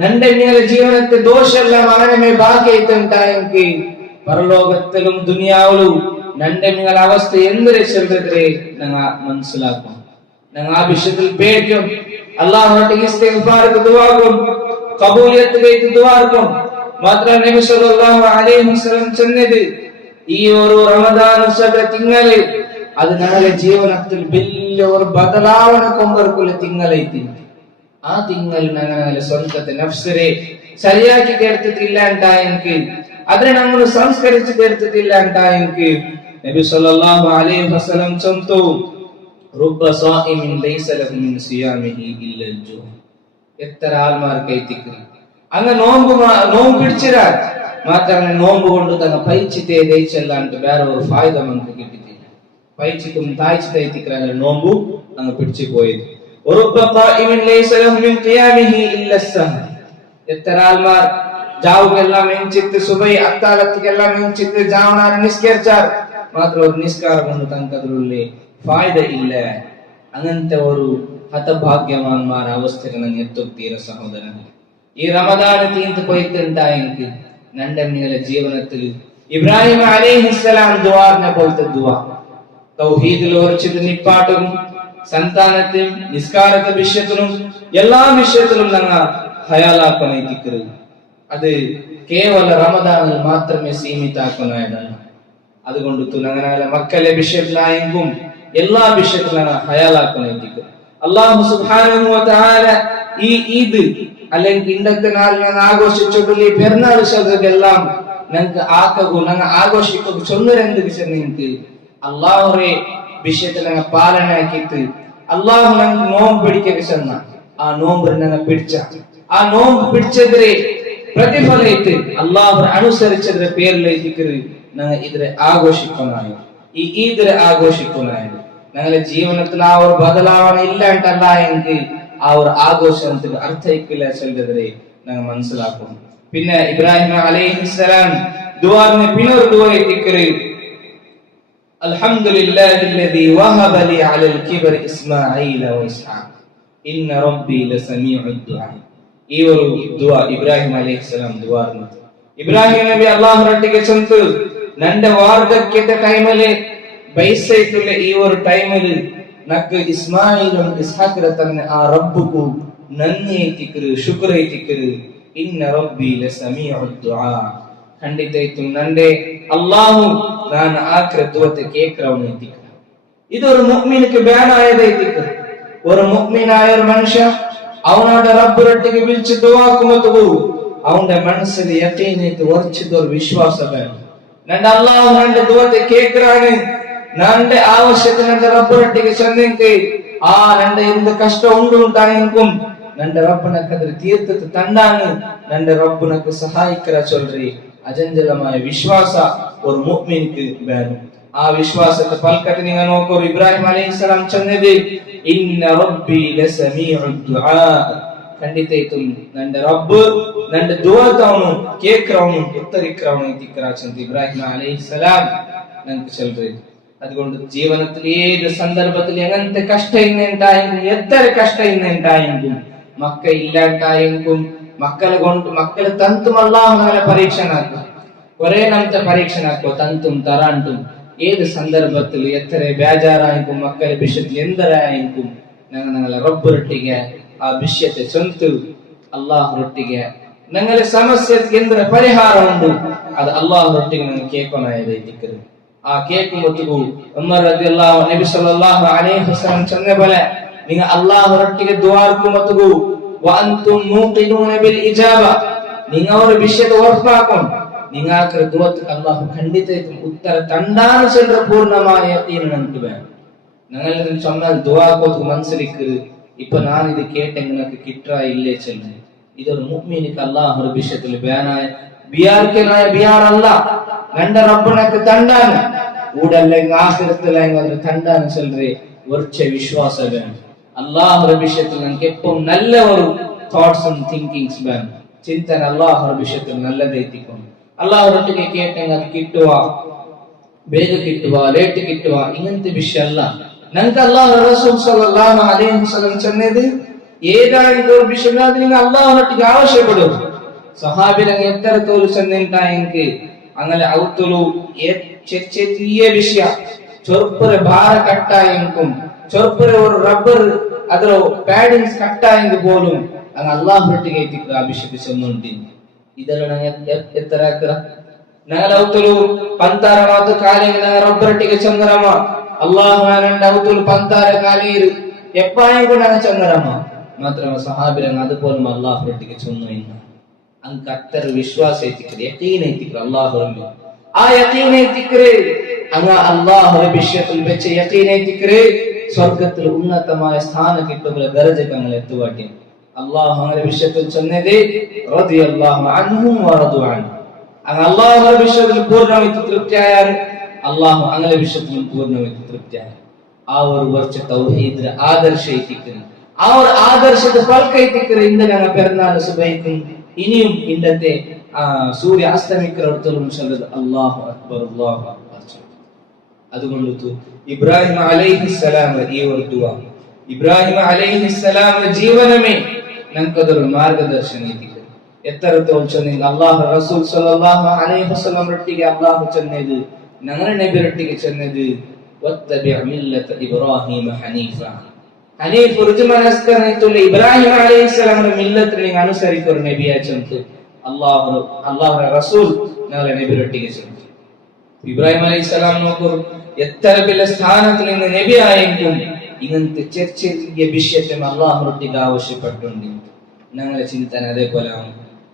നന്റെ നിങ്ങളുടെ ജീവനത്തെ ദോഷമെല്ലാം അങ്ങനെ ബാക്കിയായിട്ടുണ്ടായെങ്കിൽ പരലോകത്തിലും ദുനിയാവിലും നന്റെ നിങ്ങളുടെ അവസ്ഥ എന്തൊരു ചെറുതേ ഞങ്ങൾ മനസ്സിലാക്കും. ഞങ്ങൾ ആ വിഷയത്തിൽ പേടിക്കും. അല്ലാഹുവിന്റെ ഇസ്തിഗ്ഫാർക്ക് ദുആക്കും ഖബൂലിയത്തിലേക്ക് ദുആക്കും. മാത്രം നബി സല്ലല്ലാഹു അലൈഹി വസല്ലം ചെന്നത് ഈ ഒരു റമദാൻ തിങ്കള് അത് ഞങ്ങളുടെ ജീവനത്തിൽ വലിയ ഒരു ബദലാവണ കൊമ്പർക്കുള്ള തിങ്കളൈത്തി. ആ തിങ്കൾ ഞങ്ങളുടെ സ്വന്തത്തെ നഫ്സിനെ ശരിയാക്കി തീർത്തിട്ടില്ല ഉണ്ടായെങ്കിൽ അതിനെ നമ്മൾ സംസ്കരിച്ച് തീർത്തിട്ടില്ല ഉണ്ടായെങ്കിൽ നബി സല്ലല്ലാഹു അലൈഹി വസല്ലം ചൊല്ലുന്നു റുബ്ബ സായിമിൻ ലൈസ ലഹു മിൻ സിയാമിഹി ഇല്ല അൽജു. എത്ര ആൾമാർക്കൈത്തിക്ക് അങ്ങ് നോമ്പ് പിടിച്ചിരാ മാത്രമേ നോമ്പ് കൊണ്ട് തന്നെ പൈച്ചിട്ടേ ദയിച്ചല്ലാണ്ട് വേറെ ഒരു ഫായ്ദ നമുക്ക് കിട്ടിയിട്ടില്ല. പൈച്ചിട്ടും താഴ്ചിട്ടൈത്തിക്ക നോമ്പു അങ്ങ് പിടിച്ചു പോയത്. എത്ര ആൾമാർ ജാവുകെല്ലാം എഞ്ചിത്ത് സുബൈ അത്താലത്തിക്കെല്ലാം എഞ്ചിത്ത് ജാവനാർ നിസ്കരിച്ചാർ മാത്രം ഒരു നിസ്കാരം കൊണ്ട് തങ്ങൾക്കതിലുള്ള ഫായ്ദ ഇല്ല. അങ്ങനത്തെ ഒരു ഹതഭാഗ്യവാന്മാർ അവസ്ഥക്ക് നിങ്ങൾ എത്തുത്തീര സഹോദരൻ. ഈ റമദാൻ തീർത്ത് പോയിട്ടുണ്ടായെങ്കിൽ നന്റെ നിങ്ങളുടെ ജീവനത്തിൽ ഇബ്രാഹിം അലൈഹിസ്സലാം ദുആറിനെ പോലത്തെ ദുആ തൗഹീദിൽ ഉറച്ചിട്ട് നിപ്പാട്ടും സന്താനത്തിൽ നിസ്കാരത്തെ വിഷയത്തിലും എല്ലാ വിഷയത്തിലും ഞങ്ങൾ ഹയാലാക്കണേറ്റിക്കരുത്. അത് കേവല റമദാനിൽ മാത്രമേ സീമിതാക്കുന്നതാണ്. അതുകൊണ്ട് ഞങ്ങളുടെ മക്കളെ വിഷയത്തിലായെങ്കും എല്ലാ വിഷയത്തിലും ഞങ്ങൾ ഹയാലാക്കണേറ്റിക്കും. അല്ലാഹു സുബ്ഹാനഹു വ തആല ഈ ഈദ് അല്ലെങ്കിൽ ഇന്നത്തെ നാൾ ഞങ്ങൾ ആഘോഷിച്ചുള്ള പെരുന്നാൾ എല്ലാം ഞങ്ങൾക്ക് ആക്കൂ ഞങ്ങൾ ആഘോഷിക്കും ചൊന്നരെന്ത് വിഷയം അല്ലാഹുറെ വിഷയത്തിൽ ഞങ്ങൾ പാലനാക്കിയിട്ട് അള്ളാഹു ഞങ്ങൾക്ക് നോമ്പ് പിടിക്കൊക്കെ ചെന്ന ആ നോമ്പ് ഞങ്ങൾ പിടിച്ച ആ നോമ്പ് പിടിച്ചതിരെ പ്രതിഫലമായിട്ട് അള്ളാഹു അനുസരിച്ചതിന്റെ പേരിലേക്ക് ഞങ്ങൾ ഇതിനെ ആഘോഷിക്കുന്നതാണ്. ഈ ഈദിനെ ആഘോഷിക്കുന്നതാണ്. ഞങ്ങളുടെ ജീവിതത്തിൽ ആ ഒരു ബദലാവണ ഇല്ലാണ്ടല്ല എങ്കിൽ ആ ഒരു ആഘോഷത്തിന് അർത്ഥയിക്കില്ല ചെല്ലതിരെ ഞങ്ങൾ മനസ്സിലാക്കുന്നു. പിന്നെ ഇബ്രാഹിം അലൈഹിസ്സലാം ദുആനെ പിന്നൊരു ദുആ എത്തിക്കറി അൽഹംദുലില്ലാഹില്ലദീ വഹബ ലി അലൽ കിബർ ഇസ്മാഈല വ ഇസ്ഹാഖ് ഇന്ന റബ്ബി ലസമീഉദ് ദുആ. ഈ ഒരു ദുആ ഇബ്രാഹിം അലൈഹിസ്സലാം ദുആർന്നു. ഇബ്രാഹിം നബി അല്ലാഹുറൊಟ್ಟಿಗೆ ಚಂತು ನನ್ನ ವಾರ್ಧಕ್ಯದ ಟೈಮಲ್ಲಿ ಬೈಸೈತುಲ್ಲ ಈ ಒಂದು ಟೈಮಲ್ಲಿ ನಕ್ ಇಸ್ಮಾಯಿಲ್ ಇಸ್ಹಾಕ್ರ ತನ್ನ ಆ ರಬ್ಬುಕು ನನ್ನಿ ಐತಿಕರು ಶುಕ್ರ ಐತಿಕರು ಇನ್ನ ರಬ್ಬಿ ಲಸಮೀഉದ್ ದುಆ. ಖಂಡಿತ ಇತ್ತು ನಂಡೆ അല്ലാഹു ನಾನು ആക്ര ദുആത്തെ കേൾക്കറവനെ ಐತಿಕ. ഇതൊരു മുഅ്മിനക്ക് ബയാനായത് ಐತಿಕ. ഒരു മുഅ്മിനായ ഒരു മനുഷ്യ അവനോട് റബ്ബിനൊട്ടിಗೆ വിളിച്ച് ദുആക്കുമ്പോൾ അവന്റെ മനസ്സിൽ യഖീനത്ത് വർച്ചിതൊരു വിശ്വാസം വേണം. നന്റെ അല്ലാഹു നന്റെ ദുആത്തെ കേൾക്കറാണ്. നന്റെ ആവശ്യത്തിന് നന്റെ റബ്ബിനൊട്ടിಗೆ ചെന്നെങ്കിൽ ആ നന്റെ എന്ത് കഷ്ടം ഉണ്ടായെങ്കും നന്റെ റബ്ബനക്ക് അതിൽ തീർത്തിട്ട് തണ്ടാണ് നന്റെ റബ്ബനക്ക് സഹായിക്കറ ചൊല്ലി അജഞ്ചലമായ വിശ്വാസ ഒരു മുഅ്മിനക്ക് വേണം. ആ വിശ്വാസത്തെ പൽക്കട്ട് നിങ്ങൾ നോക്കൂ. ഇബ്രാഹിം അലൈഹിസ്സലാം ചെന്നത് ഇന്ന റബ്ബി ലസമീഉദ് ദുആ. ಖಂಡಿತೈತುಂ ನಂಡ ರಬ್ಬ್ ನಂಡ ದುಆತವನು ಕೇಕ್ರವನು ಉತ್ತರಿಕ್ರವನು ಇತಿಕ್ರಾಚಂತ ഇബ്രാഹിം അലൈഹിസ്സലാം നമുക്ക് ചൊല്ലി. അതുകൊണ്ട് ജീവിതത്തിൽ ഏത് സന്ദർഭത്തിൽ എങ്ങനത്തെ കഷ്ടം ഇന്നുണ്ടായെങ്കും എത്ര കഷ്ടം ഇന്നുണ്ടായെങ്കും മക്ക ഇല്ലാണ്ടായെങ്കും മക്കളെ തന്തും അല്ലാഹു തആല പരീക്ഷനാക്കും. കുറെ നമത്തെ പരീക്ഷനാക്കോ തന്തും തറാണ്ടും ഏത് സന്ദർഭത്തിൽ എത്ര ಬೇಜಾರಾയെങ്കും മക്കളെ വിഷയത്തിൽ എന്തരായെങ്കും ഞങ്ങളെ റബ്ബൊಟ್ಟಿಗೆ ಆ ವಿಷಯತೆ ಚಂತು ಅಲ್ಲಾಹರೊಟ್ಟಿಗೆ ഞങ്ങളെ സമസ്യക്ക് എന്ത് പരിഹാരം ഉണ്ട് അത് അല്ലാഹുറൊಟ್ಟಿಗೆ ഞങ്ങൾ കേൾക്കണായതിക്കರು. ആ കേൾക്കുമ്പോൾ ഉമർ റളിയല്ലാഹു നബി സല്ലല്ലാഹു അലൈഹി വസല്ലം ചെന്ന പോലെ നിങ്ങൾ അല്ലാഹുറൊಟ್ಟಿಗೆ ദുആർക്കുമ്പോൾ വഅൻതും മൂഖിനൂന ബിൽ ഇജാബ നിങ്ങൾ ഒരു വിഷയത്തെ ഉറപ്പാക്കും. നിങ്ങൾക്ക് ദുആക്ക് അല്ലാഹു ഖണ്ഡിതമായിട്ടും ഉത്തര തണ്ടാണ് ചെன்ற പൂർണ്ണമായ യഖീൻ നമുക്ക് വേണം. ഞങ്ങൾ ചൊന്നാൽ ദുആക്ക് മനസ്സിലേക്ക് ഇപ്പൊ ഞാൻ ഇത് കേട്ടെങ്കിൽ എനിക്ക് കിട്ടാ ഇല്ലേ ചെല്ല. ഇതൊരു മുഅ്മിനിക്ക് അല്ലാഹുവിന്റെ വിഷയത്തിൽ ബയാനായ ബിയാർക്കനായ ബിയാറല്ല നന്റെ റബ്ബനക്ക് തണ്ടാണ് ഊടല്ലെങ്കിൽ ആഖിറത്തിലെങ്കിൽ അതിന് തണ്ടാണ് ചെല്ലി ഉറച്ച വിശ്വാസം വേണം. അല്ലാഹുവിന്റെ വിഷയത്തിൽ നമുക്ക് എപ്പോഴും നല്ല ഒരു തോട്ട്സ് ആൻഡ് തിങ്കിങ്സ് വേണം. ചിന്തന അല്ലാഹുവിന്റെ വിഷയത്തിൽ നല്ലതെത്തിക്കും. അല്ലാഹുവിനൊട്ടിಗೆ കേട്ടെങ്കിൽ അത് കിട്ടുക ಬೇಗ കിട്ടുക ലേറ്റ് കിട്ടുക ഇങ്ങനത്തെ വിഷയമല്ല. ഞങ്ങൾക്ക് അല്ലാഹു റസൂൽ സല്ലല്ലാഹു അലൈഹി വസല്ലം ചെന്നത് ഏതായാലും ഒരു വിഷയം അത് നിങ്ങൾ അല്ലാഹുവിനൊട്ടിಗೆ ആവശ്യപ്പെടും. സഹാബിലങ്ങ് എത്ര തോല് ചെന്നിട്ടായെങ്കിൽ അങ്ങനെ ഔത്തുലു ചെറിയ വിഷയ ചൊറുപ്പുര ഭാര കട്ടായെങ്കും ചൊറുപ്പുര ഒരു റബ്ബർ ಅದರ ಪ್ಯಾಡಿಂಗ್ಸ್ ಕಟ್ಟಾയെങ്കിൽ പോലും അങ്ങ് അല്ലാഹുവിനൊട്ടിಗೆ എത്തിക്കുക ആ വിഷയത്തിൽ ചെന്നുണ്ട്. ഇതെല്ലാം എത്ര ഞങ്ങളെ ഔത്തുലു പന്താര മാತು കാലിಗೆ റബ്ബറൊಟ್ಟಿಗೆ ചെന്നറമ അല്ലാഹു ആനന്റെ ഔത്തുൽ പന്താര കാലിയിൽ എപ്പായെങ്കും ഞങ്ങൾ ചെന്നറമ മാത്രമേ സഹാബിരങ്ങ് അതുപോലും അല്ലാഹുവിനൊട്ടിಗೆ ചെന്നു ഇന്ന അങ്ങ് അത്ര വിശ്വാസം എത്തിക്കരുത് യഖീൻ എത്തിക്കരുത് അല്ലാഹുവിനെ. ആ യഖീൻ എത്തിക്കരുത് അങ്ങ് അല്ലാഹുവിന്റെ വിഷയത്തിൽ വെച്ച് യഖീൻ എത്തിക്കരുത് സ്വർഗത്തിൽ ഉന്നതമായ സ്ഥാനം കിട്ടുമ്പോൾ ദർജക്ക് ഞങ്ങൾ എത്തുവാട്ടി. അല്ലാഹു അങ്ങനെ വിഷയത്തിൽ ചെന്നത് റളിയല്ലാഹു അൻഹും വറദു അൻഹു. അങ്ങ് അല്ലാഹുവിന്റെ വിഷയത്തിൽ പൂർണ്ണമായി തൃപ്തിയായാൽ അല്ലാഹു അങ്ങനെ വിഷയത്തിൽ പൂർണ്ണമായി തൃപ്തിയായ ആ ഒരു വർച്ച തൗഹീദിന്റെ ആദർശ എത്തിക്കുന്നു. ആ ഒരു ആദർശത്തെ ഫൽക്ക എത്തിക്കുന്നത് ഇന്ന് ഞങ്ങൾ പെരുന്നാൾ സുബൈക്കും ഇനിയും ഇന്നത്തെ സൂര്യ അസ്തമിക്കുന്നോടത്തോളം ചൊല്ലത് അല്ലാഹു അക്ബർ അല്ലാഹു അക്ബർ. അതുകൊണ്ട് ഇബ്രാഹിം അലൈഹിസ്സലാം ഈ ഒരു ദുആ ഇബ്രാഹിം അലൈഹിസ്സലാമിന്റെ ജീവനമേ ഞങ്ങൾക്കതൊരു മാർഗദർശനം എത്തിക്കുന്നു. എത്രത്തോളം ചെന്നെങ്കിൽ അല്ലാഹു റസൂൽ സല്ലല്ലാഹു അലൈഹി വസല്ലം റൊಟ್ಟಿಗೆ അല്ലാഹു ചെന്നത് ഞങ്ങളുടെ നബി റൊಟ್ಟಿಗೆ ചെന്നത് വത്തബിഅ മില്ലത ഇബ്രാഹിം ഹനീഫ. ഹനീഫ് ഋജുമനസ്കരനായിട്ടുള്ള ഇബ്രാഹിം അലൈഹിസ്സലാമിന്റെ മില്ലത്തിനെ അനുസരിക്കുന്ന ഒരു നബിയാ ചെന്നത് അല്ലാഹുവിന്റെ റസൂൽ ഞങ്ങളുടെ നബി റൊಟ್ಟಿಗೆ ചെന്നത്. ഇബ്രാഹിം അലൈഹിസ്സലാം നോക്കൂ എത്ര വലിയ സ്ഥാനത്തിൽ നിന്ന് നബി ആയെങ്കിലും ഇങ്ങനത്തെ ചെറിയ വിഷയത്തെ അല്ലാഹുവിനൊട്ടിಗೆ ആവശ്യപ്പെട്ടുണ്ട്. ഞങ്ങളുടെ ചിന്തന അതേപോലെയാണ്.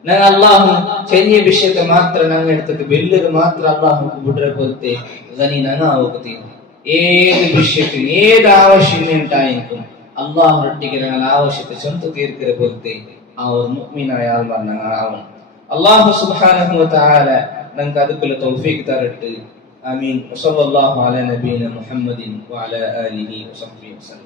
ഞങ്ങൾ അല്ലാഹു ചെറിയ വിഷയത്തെ മാത്രം ഞങ്ങൾ എടുത്തിട്ട് വലിയത് മാത്രം അല്ലാഹുക്ക് ಬಿಟ್ರೆ പോലത്തെ ಗನಿ ನಂಗ ಹೋಗ್ತೀವಿ. ഏത് വിഷയത്തിന് ഏത് ആവശ്യം ഉണ്ടായിരിക്കും അള്ളാഹുരൊട്ടിക്ക് ഞങ്ങൾ ആവശ്യത്തെ സ്വന്തം തീർക്കരെ പോലത്തെ ആ ഒരു മുഅ്മിനായ ആൾമാർ ഞങ്ങൾ ആവണം. അല്ലാഹു സുബ്ഹാനഹു വ തആല ഞങ്ങൾക്ക് അതുപോലെ തൗഫീഖ് തരട്ടെ. ആമീൻ. വസല്ലല്ലാഹു അലാ നബിയിന മുഹമ്മദിൻ വഅലാ ആലിഹി വസഹ്ബിഹി വസല്ലം.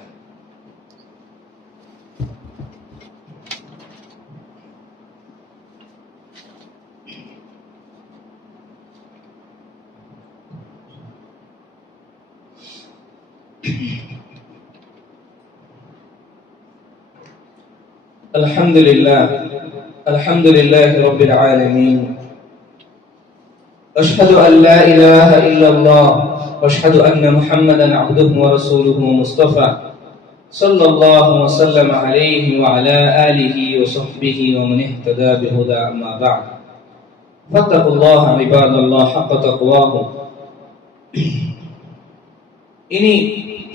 الحمد لله رب العالمين. أشهد أن لا إله إلا الله وأشهد أن محمدا عبده ورسوله مصطفى صلى الله وسلم عليه وعلى آله وصحبه ومن اهتدى بهدى. أما بعد فاتقوا الله عباد الله حق تقواه. ഇനി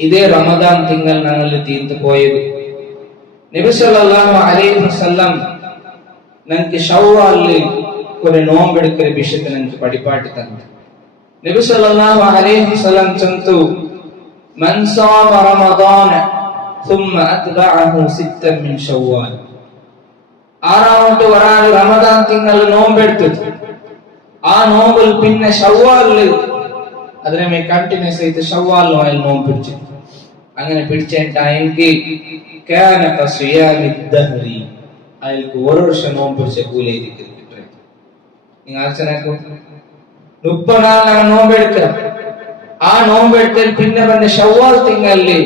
ഇതേ റമദാൻ തിങ്കൾ ഞങ്ങൾ തീർന്നു പോയത് നബി സല്ലല്ലാഹു അലൈഹി വസല്ലം ഞങ്ങൾക്ക് ശവ്വാലിൽ ഒരു നോമ്പെടുക്കുന്ന വിഷയത്തെ ഞങ്ങൾക്ക് പഠിപ്പാട്ടി തന്നു. നബി സല്ലല്ലാഹു അലൈഹി വസല്ലം ചന്തു മൻ സാമ റമദാന ثم أتبعه ستا من شوال. ആറാമത്തെ ഒരാൾ റമദാൻ തിങ്കൾ നോമ്പെടുത്തു. ആ നോമ്പിൽ പിന്നെ ശവ്വാലിൽ അതിനെ കണ്ടിന്യൂസ് ചെയ്ത് ശവ്വാലിൽ അയാൾ നോമ്പ് പിടിച്ചു. അങ്ങനെ പിടിച്ച ടൈംക്ക് അയാൾക്ക് ഒരു വർഷം നോമ്പ് പിടിച്ച കൂലി കിട്ടും. നിങ്ങൾ ആലോചിച്ചു 30 നാൾ നോമ്പെടുക്കണം. ആ നോമ്പെടുത്തൽ പിന്നെ പറഞ്ഞ ശവ്വാൽ തിങ്കളില്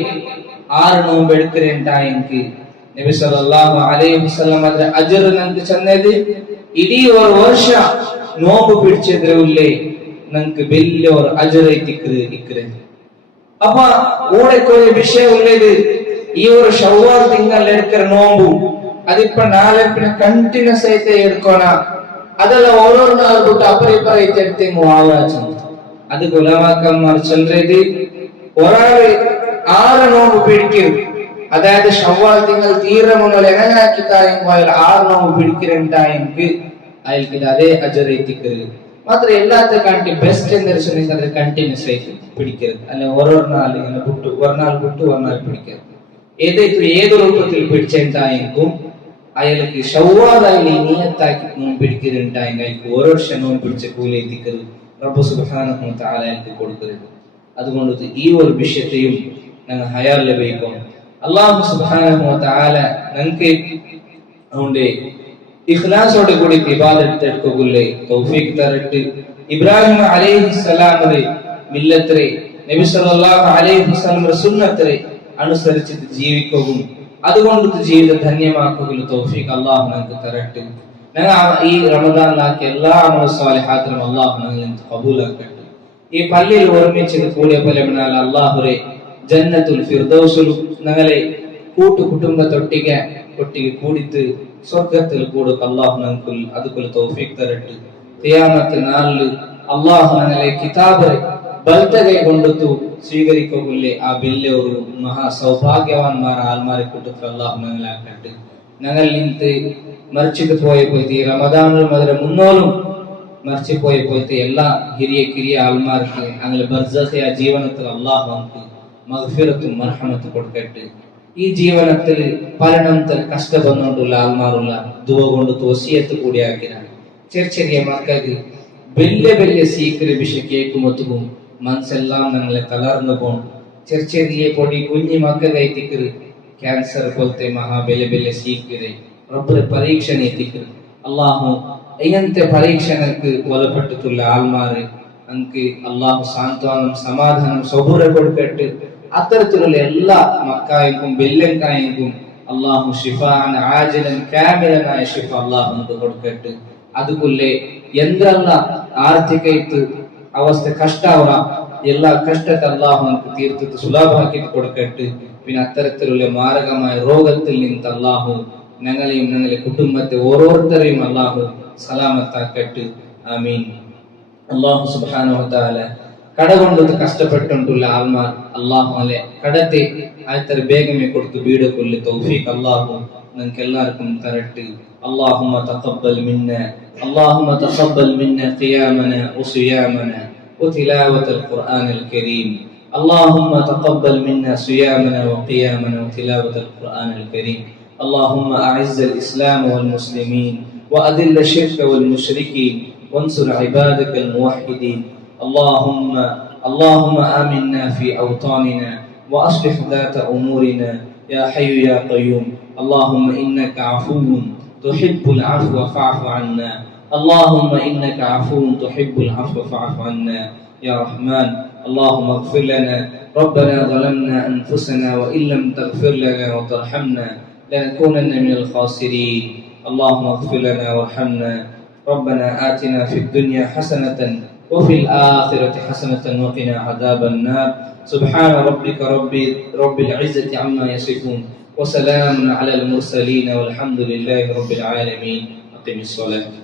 6 നോമ്പെടുക്കുന്ന ടൈംക്ക് നബി സല്ലല്ലാഹു അലൈഹി വസല്ലം അതിന്റെ അജ്ർ നമുക്ക് ചെന്നത് ഇടീ ഒരു വർഷ നോമ്പ് പിടിച്ചതിലേ നമുക്ക് വലിയ ഒരു അജ്ർ ഇക്കറ്. അപ്പൊ കൂടെക്കൊരു വിഷയം ഉള്ളത് ഈ ഒരു ശവ്വാൽ തിങ്കൾ എടുക്കുന്ന നോമ്പു അതിപ്പോ നാളെ പിന്നെ കണ്ടിന്യൂസ് ആയിട്ട് എടുക്കണം. അതല്ല ഓരോ നാൾ ಬಿಟ್ಟು അപ്പറിപ്പറയിട്ട് എടുത്തേങ്ങ് വാവാച്ചു. അത് ഉലമാക്കന്മാർ ചൊല്ലുന്നത് ഒരാള് 6 നോമ്പ് പിടിക്കും. അതായത് ശവ്വാൽ തിങ്കൾ തീരെ മുന്നിൽ എങ്ങനാക്കിത്തായും പോയാൽ 6 നോമ്പ് പിടിക്കുന്നുണ്ടായെങ്കിൽ അയാൾക്ക് അതേ അജ്ർ എത്തിക്കരുത്. മാത്രം എല്ലാത്ത കാട്ടി ബെസ്റ്റ് എന്ന് വെച്ചാൽ അത് കണ്ടിന്യൂസ് ആയിട്ട് പിടിക്കരുത്. അല്ലെ ഓരോ നാൾ ഇങ്ങനെ വിട്ടു ഒരു നാൾ പിടിക്കരുത്. ഏത് രൂപത്തിൽ പിടിച്ചിട്ടായിരിക്കും അയാൾക്ക് ശവ്വാലായി നിയത്താക്കി നോമ്പ് പിടിക്കുന്നുണ്ടായെങ്കിൽ അയാൾക്ക് ഓരോ വർഷം നോമ്പ് പിടിച്ച കൂലി എത്തിക്കരുത്. റബ്ബ് സുബ്ഹാനഹു വ തആല അയാൾക്ക് കൊടുക്കരുത്. അതുകൊണ്ട് ഈ ഒരു വിഷയത്തെയും ഞങ്ങൾ ഹയാൽ ലഭിക്കും. അല്ലാഹു സുബ്ഹാനഹു വ തആല ഞങ്ങൾക്ക് അതുകൊണ്ട് ഇഖ്ലാസോടെ കൂടി ഇബാദത്ത് എടുക്കുകയുള്ളേ തൗഫീഖ് തരട്ടെ. ഇബ്രാഹിം അലൈഹിസ്സലാമറെ മില്ലത്തറെ നബി സല്ലല്ലാഹു അലൈഹി വസല്ലം സുന്നത്തറെ അനുസരിച്ചിട്ട് ജീവിക്കുകയും അതുകൊണ്ട് ജീവിതം ധന്യമാക്കുകയും തൗഫീഖ് അല്ലാഹു നമുക്ക് തരട്ടെ. ഞങ്ങൾ ഈ റമദാനിലാക്കിയ എല്ലാ അമൽ സ്വാലിഹാത്തും അല്ലാഹു ഞങ്ങളിൽ ഖബൂലാക്കട്ടെ. ഈ പള്ളിയിൽ ഒരുമിച്ച് കൂടിയ ഫലമെന്നാൽ അല്ലാഹുവേ ജന്നത്തുൽ ഫിർദൗസിൽ ഞങ്ങളെ കൂട്ടുകുടുംബത്തൊട്ടിಗೆ കൂടിത്ത് സ്വർഗത്തിൽ കൂടുക അല്ലാഹു നമുക്ക് അതുപോലെ തൗഫീഖ് തരട്ടെ. ഖിയാമത്ത് നാളിൽ അല്ലാഹു ഞങ്ങളെ കിതാബ് ബൽതകൈ കൊണ്ടുത്തു സ്വീകരിക്കുകയില്ലേ ആ വലിയ ഒരു മഹാ സൗഭാഗ്യവാന്മാർ ആൽമാരെ കൂട്ടത്തിൽ അല്ലാഹു ഞങ്ങളെ ആക്കട്ടെ. ഞങ്ങൾ ഇന്നത്തെ മരിച്ചിട്ട് പോയപ്പോഴത്തെ ഈ റമദാനിൽ മുതൽ മുന്നോലും മരിച്ചു പോയപ്പോഴത്തെ എല്ലാ ഹിരിയ ആൽമാർക്ക് അങ്ങനെ ബർസഖിയ ജീവനത്തിൽ അല്ലാഹു നമുക്ക് മഗ്ഫിറത്തും മർഹമത്തും കൊടുക്കട്ടെ. ഈ ജീവനത്തിൽ പലനത്തിൽ കഷ്ടപ്പെടുന്നുകൊണ്ടുള്ള ആൽമാറുള്ള ദുവ കൊണ്ട് തോസിയത്ത് കൂടിയാക്കിനാണ്. ചെറിയ മക്കൾക്ക് വലിയ സീക്രട്ട് വിഷയം കേൾക്കുമ്പോത്തും മനസ്സെല്ലാം ഞങ്ങളെ തളർന്നു പോകും. ചെറിയ പൊടി കുഞ്ഞു മക്കൾ എത്തിക്കറ് ക്യാൻസർ പോലത്തെ വലിയ സീക്രട്ട് റബ്ബ് പരീക്ഷ എത്തിക്കറ്. അള്ളാഹു ഇങ്ങനത്തെ പരീക്ഷണങ്ങൾക്ക് കൊലപ്പെട്ടിട്ടുള്ള ആൾമാര് നമുക്ക് അള്ളാഹു സാന്ത്വനം സമാധാനം സബൂറ കൊടുക്കട്ടെ. അത്തരത്തിലുള്ള എല്ലാ മക്കായക്കും വെല്ലങ്കായക്കും അള്ളാഹു ഷിഫാൻ ആജിലൻ കാമിലനായ ഷിഫ അള്ളാഹു നമുക്ക് കൊടുക്കട്ടെ. അതുകൊല്ലേ എന്തെല്ലാം ആർത്ഥികയിട്ട് അവസ്ഥ കഷ്ടാവ എല്ലാ കഷ്ടത്തെ അള്ളാഹു നമുക്ക് തീർത്തിട്ട് സുലഭമാക്കിയിട്ട് കൊടുക്കട്ടെ. പിന്നെ അത്തരത്തിലുള്ള മാരകമായ രോഗത്തിൽ നിന്ന് അള്ളാഹു ഞങ്ങളെയും ഞങ്ങളുടെ കുടുംബത്തെ ഓരോരുത്തരെയും അള്ളാഹു സലാമത്താക്കട്ടെ. ആമീൻ. അള്ളാഹു സുബ്ഹാനഹു വ തആല കട കൊണ്ട് കഷ്ടപ്പെട്ടുള്ള ആൾമാർ അള്ളാഹു അല്ലെ കടത്തെ ആയത്തര വേഗമേ കൊടുത്ത് വീട് കൊല്ലി തൗഫീഖ് അള്ളാഹു ഞങ്ങൾക്ക് എല്ലാവർക്കും തരട്ടെ. اللهم تقبل منا قيامنا وصيامنا وتلاوة القرآن الكريم. اللهم تقبل منا صيامنا وقيامنا وتلاوة القرآن الكريم. اللهم أعز الإسلام والمسلمين وأذل الشرك والمشركين وانصر عبادك الموحدين. اللهم آمنا في أوطاننا وأصلح ذات أمورنا يا حي يا قيوم. اللهم إنك عفو تحب العفو فاعف عنا. اللهم إنك عفو تحب العفو فاعف عنا يا رحمن. اللهم اغفر لنا. ربنا ظلمنا أنفسنا وإن لم تغفر لنا وترحمنا لنكونن من الخاسرين. اللهم اغفر لنا وارحمنا. ربنا آتنا في الدنيا حسنة وفي الآخرة حسنة وقنا عذاب النار. سبحان ربك رب العزة عما يصفون وسلام على المرسلين والحمد لله رب العالمين. أقم الصلاة.